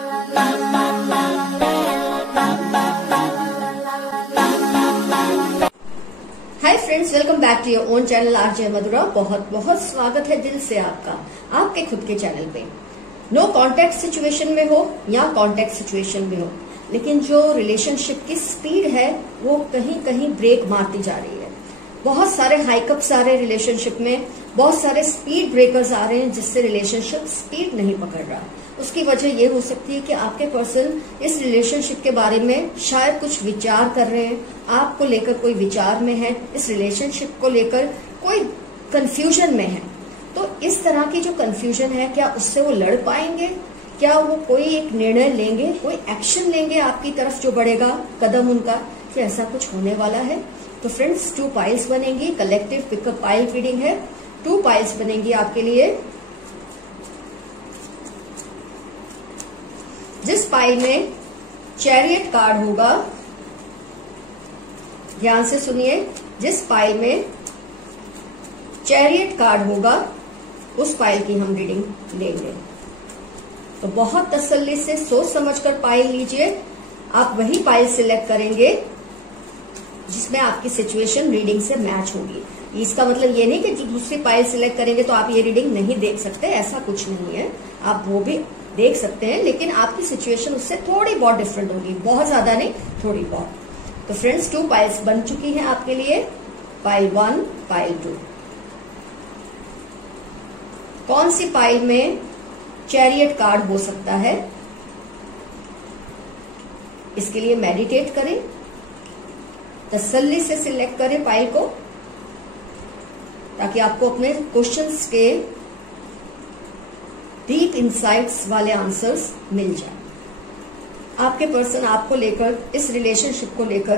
Hi friends, welcome back to your own channel RJ Madhura. बहुत बहुत स्वागत है दिल से आपका आपके खुद के चैनल पे। नो कॉन्टेक्ट सिचुएशन में हो या कॉन्टेक्ट सिचुएशन में हो, लेकिन जो रिलेशनशिप की स्पीड है वो कहीं कहीं ब्रेक मारती जा रही है। बहुत सारे हाइकअप्स आ रहे हैं रिलेशनशिप में, बहुत सारे स्पीड ब्रेकर्स आ रहे हैं जिससे रिलेशनशिप स्पीड नहीं पकड़ रहा। उसकी वजह ये हो सकती है कि आपके पर्सन इस रिलेशनशिप के बारे में शायद कुछ विचार कर रहे हैं, आपको लेकर कोई विचार में है, इस रिलेशनशिप को लेकर कोई कंफ्यूजन में है। तो इस तरह की जो कंफ्यूजन है, क्या उससे वो लड़ पाएंगे? क्या वो कोई एक निर्णय लेंगे, कोई एक्शन लेंगे आपकी तरफ जो बढ़ेगा कदम उनका, कि ऐसा कुछ होने वाला है? तो फ्रेंड्स, 2 पाइल्स बनेंगी। कलेक्टिव पिकअप पाइल रीडिंग है। 2 पाइल्स बनेंगी आपके लिए। जिस पाइल में चैरियट कार्ड होगा, ध्यान से सुनिए, जिस पाइल में चैरियट कार्ड होगा उस पाइल की हम रीडिंग लेंगे। तो बहुत तसल्ली से सोच समझकर पाइल लीजिए। आप वही पाइल सिलेक्ट करेंगे जिसमें आपकी सिचुएशन रीडिंग से मैच होगी। इसका मतलब ये नहीं कि जो दूसरी पाइल सिलेक्ट करेंगे तो आप ये रीडिंग नहीं देख सकते, ऐसा कुछ नहीं है। आप वो भी देख सकते हैं, लेकिन आपकी सिचुएशन उससे थोड़ी बहुत डिफरेंट होगी, बहुत ज्यादा नहीं, थोड़ी बहुत। तो फ्रेंड्स, 2 पाइल्स बन चुकी हैं आपके लिए, पाइल 1, पाइल 2। कौन सी पाइल में चैरियट कार्ड हो सकता है, इसके लिए मेडिटेट करें, तसल्ली से सिलेक्ट करें पाइल को, ताकि आपको अपने क्वेश्चंस के डीप इंसाइट्स वाले आंसर्स मिल जाए। आपके पर्सन आपको लेकर, इस रिलेशनशिप को लेकर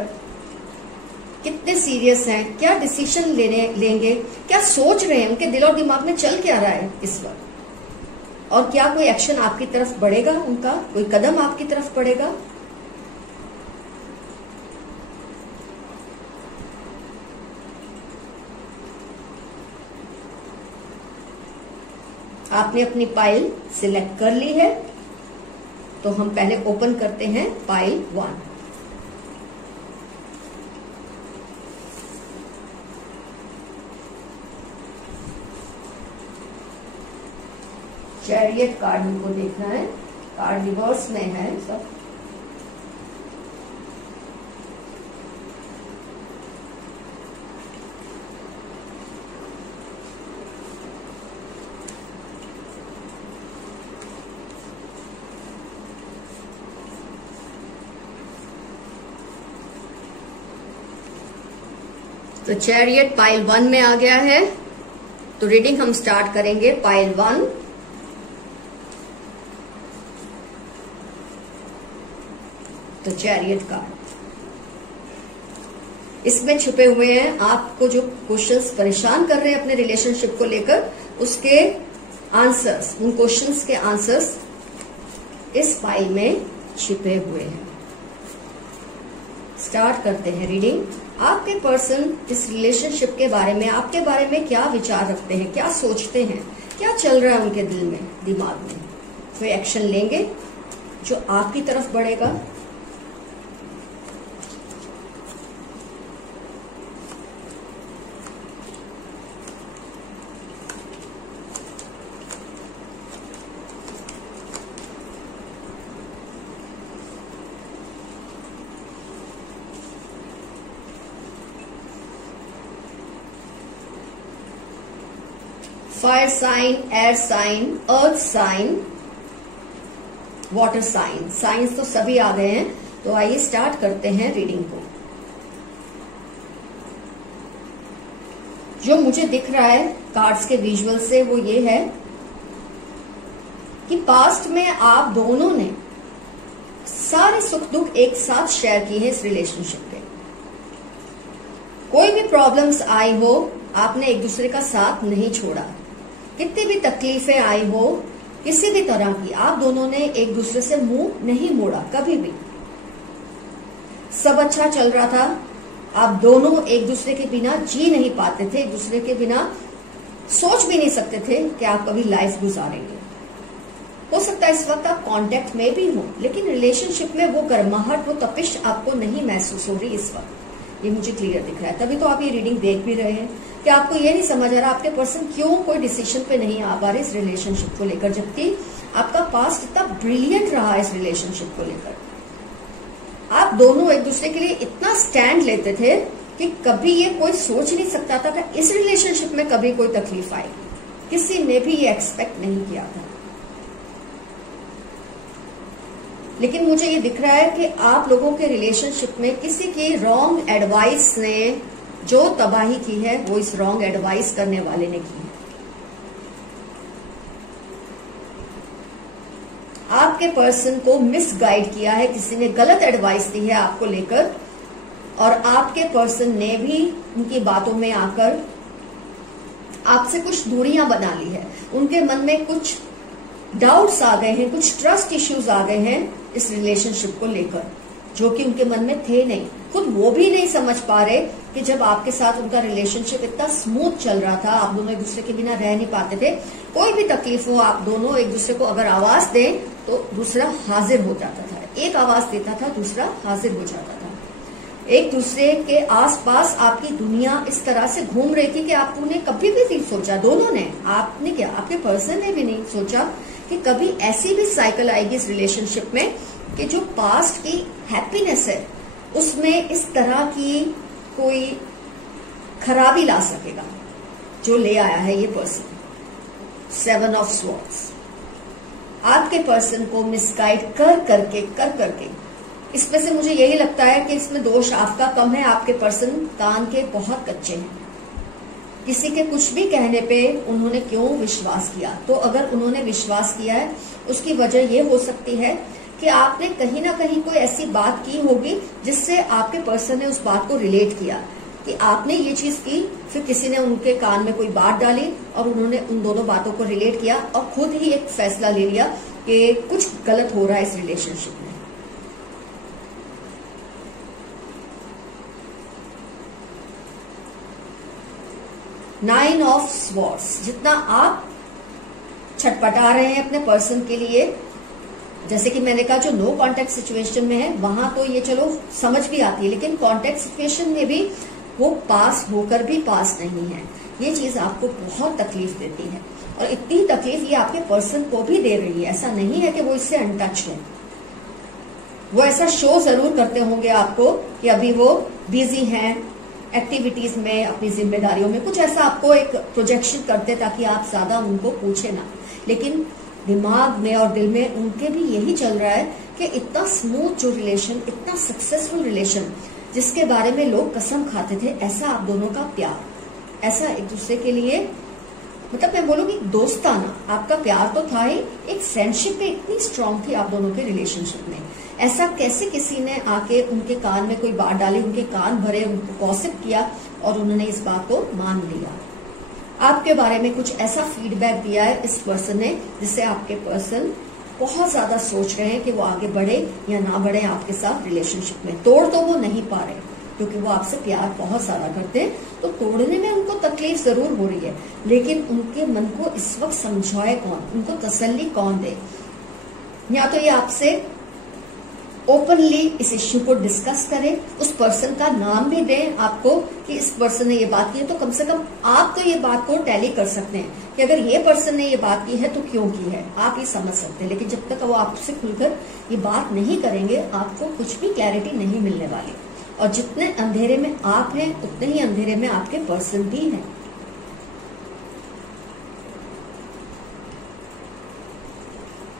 कितने सीरियस हैं, क्या डिसीजन लेंगे, क्या सोच रहे हैं, उनके दिल और दिमाग में चल क्या रहा है इस वक्त, और क्या कोई एक्शन आपकी तरफ बढ़ेगा, उनका कोई कदम आपकी तरफ बढ़ेगा। आपने अपनी पाइल सिलेक्ट कर ली है, तो हम पहले ओपन करते हैं पाइल 1। चैरियट कार्ड हमको देखना है, कार्ड रिवर्स में है सब। तो चैरियट पाइल 1 में आ गया है। तो रीडिंग हम स्टार्ट करेंगे पाइल 1। तो चैरियट कार्ड, इसमें छुपे हुए हैं आपको जो क्वेश्चंस परेशान कर रहे हैं अपने रिलेशनशिप को लेकर, उसके आंसर्स, उन क्वेश्चंस के आंसर्स इस पाइल में छिपे हुए हैं। स्टार्ट करते हैं रीडिंग। आपके पर्सन इस रिलेशनशिप के बारे में, आपके बारे में क्या विचार रखते हैं, क्या सोचते हैं, क्या चल रहा है उनके दिल में, दिमाग में? कोई एक्शन लेंगे जो आपकी तरफ बढ़ेगा? Fire sign, air sign, earth sign, water sign. Science तो सभी आ गए हैं। तो आइए स्टार्ट करते हैं रीडिंग को। जो मुझे दिख रहा है कार्ड्स के विजुअल से वो ये है कि पास्ट में आप दोनों ने सारे सुख दुख एक साथ शेयर किए हैं इस रिलेशनशिप पे। कोई भी प्रॉब्लम्स आई हो, आपने एक दूसरे का साथ नहीं छोड़ा। कितनी भी तकलीफें आई हो, किसी भी तरह की, आप दोनों ने एक दूसरे से मुंह नहीं मोड़ा कभी भी। सब अच्छा चल रहा था, आप दोनों एक दूसरे के बिना जी नहीं पाते थे, एक दूसरे के बिना सोच भी नहीं सकते थे कि आप कभी लाइफ गुजारेंगे। हो सकता है इस वक्त आप कांटेक्ट में भी हो, लेकिन रिलेशनशिप में वो गर्माहट, वो तपिश आपको नहीं महसूस हो रही इस वक्त। ये मुझे क्लियर दिख रहा है, तभी तो आप ये रीडिंग देख भी रहे हैं कि आपको ये नहीं समझ आ रहा आपके पर्सन क्यों कोई डिसीजन पे नहीं आ पा रहे इस रिलेशनशिप को लेकर, जबकि आपका पास्ट इतना ब्रिलियंट रहा इस रिलेशनशिप को लेकर। आप दोनों एक दूसरे के लिए इतना स्टैंड लेते थे कि कभी ये कोई सोच नहीं सकता था कि इस रिलेशनशिप में कभी कोई तकलीफ आएगी। किसी ने भी ये एक्सपेक्ट नहीं किया था। लेकिन मुझे ये दिख रहा है कि आप लोगों के रिलेशनशिप में किसी की रॉन्ग एडवाइस ने जो तबाही की है वो इस रॉन्ग एडवाइस करने वाले ने की है। आपके पर्सन को मिसगाइड किया है, किसी ने गलत एडवाइस दी है आपको लेकर, और आपके पर्सन ने भी उनकी बातों में आकर आपसे कुछ दूरियां बना ली है। उनके मन में कुछ डाउट्स आ गए हैं, कुछ ट्रस्ट इश्यूज आ गए हैं इस रिलेशनशिप को लेकर, जो कि उनके मन में थे नहीं। खुद वो भी नहीं समझ पा रहे कि जब आपके साथ उनका रिलेशनशिप इतना स्मूथ चल रहा था, आप दोनों एक दूसरे के बिना रह नहीं पाते थे, कोई भी तकलीफ हो आप दोनों एक दूसरे को अगर आवाज दें तो दूसरा हाजिर हो जाता था। एक आवाज देता था, दूसरा हाजिर हो जाता था। एक दूसरे के आसपास आपकी दुनिया इस तरह से घूम रही थी कि आपने कभी भी नहीं सोचा, दोनों ने, आपने क्या, आपके पर्सन ने भी नहीं सोचा कि कभी ऐसी भी साइकिल आएगी इस रिलेशनशिप में कि जो पास्ट की हैप्पीनेस है उसमें इस तरह की कोई खराबी ला सकेगा जो ले आया है ये पर्सन। 7 ऑफ स्वॉर्ड्स आपके पर्सन को मिसगाइड कर करके इसमें से मुझे यही लगता है कि इसमें दोष आपका कम है। आपके पर्सन कान के बहुत कच्चे हैं। किसी के कुछ भी कहने पे उन्होंने क्यों विश्वास किया? तो अगर उन्होंने विश्वास किया है उसकी वजह ये हो सकती है कि आपने कहीं ना कहीं कोई ऐसी बात की होगी जिससे आपके पर्सन ने उस बात को रिलेट किया कि आपने ये चीज की, फिर किसी ने उनके कान में कोई बात डाली और उन्होंने उन दोनों बातों को रिलेट किया और खुद ही एक फैसला ले लिया कि कुछ गलत हो रहा है इस रिलेशनशिप में। नाइन ऑफ स्वॉर्ड्स, जितना आप छटपटा रहे हैं अपने पर्सन के लिए, जैसे कि मैंने कहा जो नो कॉन्टेक्ट सिचुएशन में है वहां तो ये चलो समझ भी आती है, लेकिन कॉन्टेक्ट सिचुएशन में भी वो पास होकर भी पास नहीं है। ये चीज आपको बहुत तकलीफ देती है और इतनी तकलीफ ये आपके पर्सन को भी दे रही है। ऐसा नहीं है कि वो इससे अनटच है। वो ऐसा शो जरूर करते होंगे आपको कि अभी वो बिजी हैं एक्टिविटीज में, अपनी जिम्मेदारियों में, कुछ ऐसा आपको एक प्रोजेक्शन करते ताकि आप ज्यादा उनको पूछे ना, लेकिन दिमाग में और दिल में उनके भी यही चल रहा है कि इतना स्मूथ जो रिलेशन, इतना सक्सेसफुल रिलेशन जिसके बारे में लोग कसम खाते थे, ऐसा आप दोनों का प्यार, ऐसा एक दूसरे के लिए, मतलब मैं बोलूंगी दोस्ताना आपका प्यार तो था ही, एक फ्रेंडशिप में इतनी स्ट्रांग थी आप दोनों के रिलेशनशिप में। ऐसा कैसे किसी ने आके उनके कान में कोई बात डाली, उनके कान भरे, उनको गॉसिप किया और उन्होंने इस बात को मान लिया। आपके बारे में कुछ ऐसा फीडबैक दिया है इस पर्सन ने जिससे आपके पर्सन बहुत ज्यादा सोच रहे हैं कि वो आगे बढ़े या ना बढ़े आपके साथ रिलेशनशिप में। तोड़ तो वो नहीं पा रहे क्योंकि वो आपसे प्यार बहुत ज्यादा करते हैं, तो तोड़ने में उनको तकलीफ जरूर हो रही है, लेकिन उनके मन को इस वक्त समझाए कौन, उनको तसल्ली कौन दे? या तो ये आपसे ओपनली इस इश्यू को डिस्कस करें, उस पर्सन का नाम भी दें आपको कि इस पर्सन ने ये बात की है, तो कम से कम आप तो ये बात को टैली कर सकते हैं कि अगर ये पर्सन ने ये बात की है तो क्यों की है, आप ये समझ सकते हैं। लेकिन जब तक वो आपसे खुलकर ये बात नहीं करेंगे आपको कुछ भी क्लैरिटी नहीं मिलने वाली। और जितने अंधेरे में आप हैं उतने ही अंधेरे में आपके पर्सन भी हैं।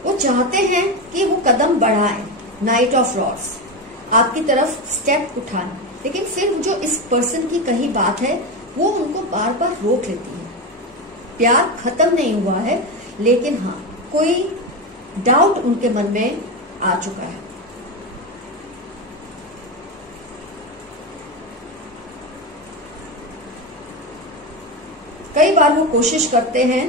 वो चाहते हैं कि वो कदम बढ़ाएं, नाइट ऑफ रॉड्स, आपकी तरफ स्टेप उठाएं, लेकिन फिर जो इस पर्सन की कही बात है वो उनको बार बार रोक लेती है। प्यार खत्म नहीं हुआ है, लेकिन हाँ कोई डाउट उनके मन में आ चुका है। कई बार वो कोशिश करते हैं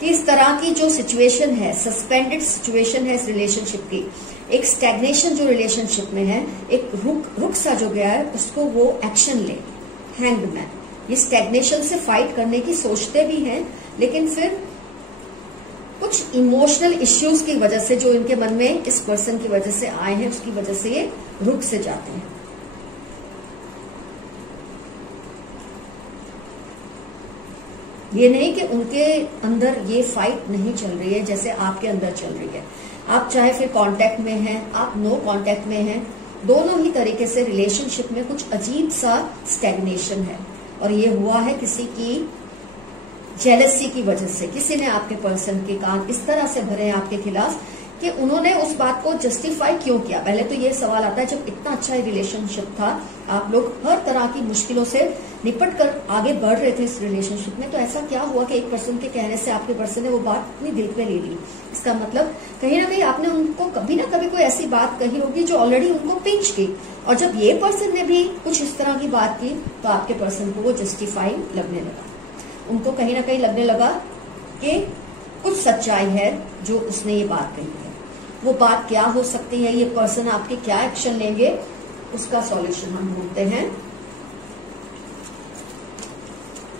कि इस तरह की जो सिचुएशन है, सस्पेंडेड सिचुएशन है इस रिलेशनशिप की, एक स्टैग्नेशन जो रिलेशनशिप में है, एक रुक सा जो गया है, उसको वो एक्शन ले। हैंग्ड मैन, ये स्टैग्नेशन से फाइट करने की सोचते भी हैं, लेकिन फिर कुछ इमोशनल इश्यूज की वजह से जो इनके मन में इस पर्सन की वजह से आए हैं, उसकी वजह से ये रुक से जाते हैं। ये नहीं कि उनके अंदर ये फाइट नहीं चल रही है जैसे आपके अंदर चल रही है। आप चाहे फिर कांटेक्ट में हैं, आप नो कांटेक्ट में हैं, दोनों ही तरीके से रिलेशनशिप में कुछ अजीब सा स्टैग्नेशन है। और ये हुआ है किसी की जेलसी की वजह से। किसी ने आपके पर्सन के कान इस तरह से भरे हैं आपके खिलाफ कि उन्होंने उस बात को जस्टिफाई क्यों किया। पहले तो ये सवाल आता है, जब इतना अच्छा रिलेशनशिप था, आप लोग हर तरह की मुश्किलों से निपट कर आगे बढ़ रहे थे इस रिलेशनशिप में, तो ऐसा क्या हुआ कि एक पर्सन के कहने से आपके पर्सन ने वो बात अपनी दिल पे ले ली। इसका मतलब कहीं ना कहीं आपने उनको कभी ना कभी कोई ऐसी बात कही होगी जो ऑलरेडी उनको पिंच की, और जब ये पर्सन ने भी कुछ इस तरह की बात की तो आपके पर्सन को वो जस्टिफाई लगने लगा। उनको कहीं ना कहीं लगने लगा कि कुछ सच्चाई है जो उसने ये बात कही है। वो बात क्या हो सकती है, ये पर्सन आपके क्या एक्शन लेंगे, उसका सॉल्यूशन हम ढूंढते हैं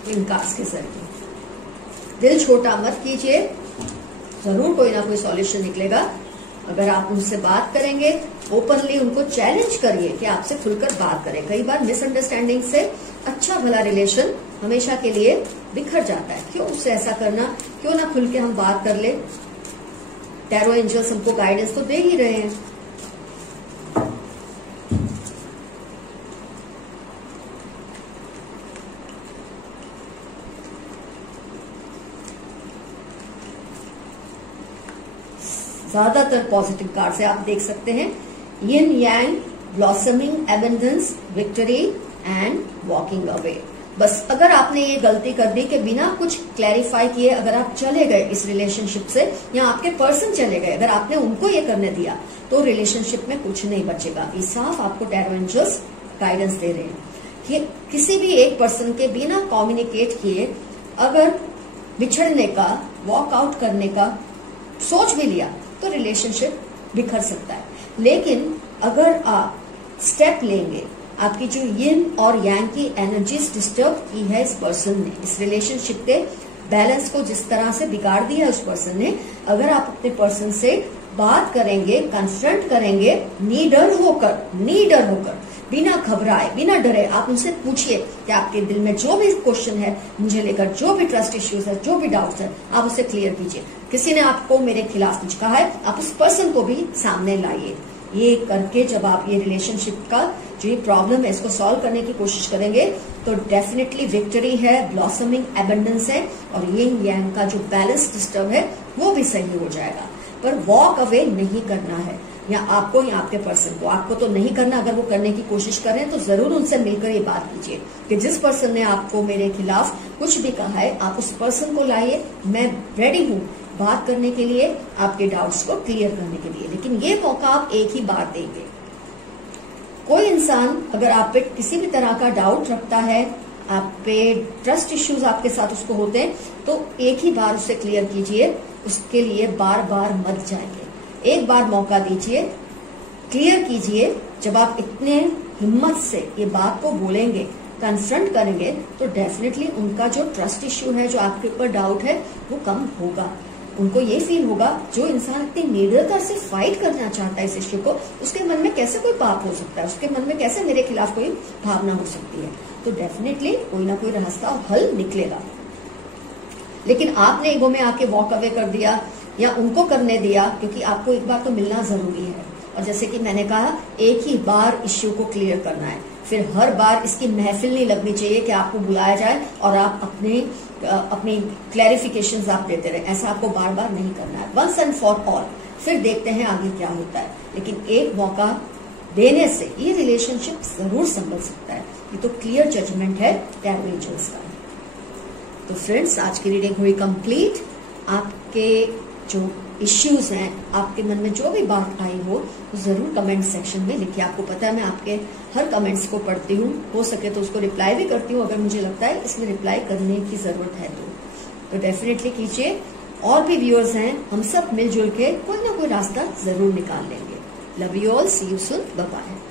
इन कार्ड्स के जरिए। दिल छोटा मत कीजिए, जरूर कोई ना कोई सॉल्यूशन निकलेगा। अगर आप उनसे बात करेंगे, ओपनली उनको चैलेंज करिए कि आपसे खुलकर बात करें। कई बार मिसअंडरस्टैंडिंग से अच्छा भला रिलेशन हमेशा के लिए बिखर जाता है। क्यों उससे ऐसा करना, क्यों ना खुल के हम बात कर ले। टैरो एंजल्स हमको गाइडेंस तो दे ही रहे हैं। ज्यादातर पॉजिटिव कार्ड से आप देख सकते हैं yin yang, blossoming, abundance, victory and walking away. बस अगर आपने ये गलती कर दी कि बिना कुछ क्लैरिफाई किए अगर आप चले गए इस रिलेशनशिप से, या आपके पर्सन चले गए, अगर आपने उनको ये करने दिया तो रिलेशनशिप में कुछ नहीं बचेगा। ये साफ आपको टैरो एंजल्स गाइडेंस दे रहे हैं कि किसी भी एक पर्सन के बिना कम्युनिकेट किए अगर बिछड़ने का, वॉक आउट करने का सोच भी लिया तो रिलेशनशिप बिखर सकता है। लेकिन अगर आप स्टेप लेंगे, आपकी जो यिन और यांग की एनर्जीज डिस्टर्ब की है इस पर्सन ने, इस रिलेशनशिप के बैलेंस को जिस तरह से बिगाड़ दिया उस पर्सन ने, अगर आप अपने पर्सन से बात करेंगे, कन्फ्रंट करेंगे, निडर होकर, बिना घबराए, बिना डरे, आप उनसे पूछिए कि आपके दिल में जो भी क्वेश्चन है मुझे लेकर, जो भी ट्रस्ट इश्यूज है, जो भी डाउट्स है, आप उसे क्लियर कीजिए। किसी ने आपको मेरे खिलाफ कुछ कहा है, आप उस पर्सन को भी सामने लाइए। ये करके जब आप ये रिलेशनशिप का जो ये प्रॉब्लम है इसको सॉल्व करने की कोशिश करेंगे तो डेफिनेटली विक्ट्री है, ब्लॉसमिंग, एबंडेंस है, और यिन यांग का जो बैलेंस डिस्टर्ब है वो भी सही हो जाएगा। पर वॉक अवे नहीं करना है, या आपको या आपके पर्सन को। आपको तो नहीं करना, अगर वो करने की कोशिश कर रहे हैं तो जरूर उनसे मिलकर ये बात कीजिए कि जिस पर्सन ने आपको मेरे खिलाफ कुछ भी कहा है, आप उस पर्सन को लाइए। मैं रेडी हूँ बात करने के लिए, आपके डाउट्स को क्लियर करने के लिए, लेकिन ये मौका आप एक ही बार देंगे। कोई इंसान अगर आप पे किसी भी तरह का डाउट रखता है, आप पे ट्रस्ट इश्यूज आपके साथ उसको होते हैं, तो एक ही बार उससे क्लियर कीजिए। उसके लिए बार बार मत जाएंगे, एक बार मौका दीजिए, क्लियर कीजिए। जब आप इतने हिम्मत से ये बात को बोलेंगे, कन्फ्रंट करेंगे, तो डेफिनेटली उनका जो ट्रस्ट इश्यू है, जो आपके ऊपर डाउट है, वो कम होगा। उनको ये फील होगा जो इंसान इतनी निडरता से फाइट करना चाहता है इस इश्यू को, उसके मन में कैसे कोई पाप हो सकता है, उसके मन में कैसे मेरे खिलाफ कोई भावना हो सकती है। तो डेफिनेटली कोई ना कोई रास्ता और हल निकलेगा। लेकिन आपने ईगो में आके वॉक अवे कर दिया या उनको करने दिया, क्योंकि आपको एक बार तो मिलना जरूरी है। और जैसे कि मैंने कहा, एक ही बार इश्यू को क्लियर करना है, फिर हर बार इसकी महफिल नहीं लगनी चाहिए कि आपको बुलाया जाए और आप अपनी क्लैरिफिकेशंस आप देते रहे। ऐसा आपको बार बार नहीं करना है, वंस एंड फॉर ऑल। फिर देखते हैं आगे क्या होता है। लेकिन एक मौका देने से ये रिलेशनशिप जरूर संभल सकता है। ये तो क्लियर जजमेंट है टैरो एंजल्स का। तो फ्रेंड्स, आज की रीडिंग हुई कंप्लीट। आपके जो इश्यूज हैं, आपके मन में जो भी बात आई हो जरूर कमेंट सेक्शन में लिखिए। आपको पता है मैं आपके हर कमेंट्स को पढ़ती हूँ, हो सके तो उसको रिप्लाई भी करती हूँ अगर मुझे लगता है इसमें रिप्लाई करने की जरूरत है तो डेफिनेटली कीजिए। और भी व्यूअर्स हैं, हम सब मिलजुल के कोई ना कोई रास्ता जरूर निकाल लेंगे। Love you all, see you soon, bye bye.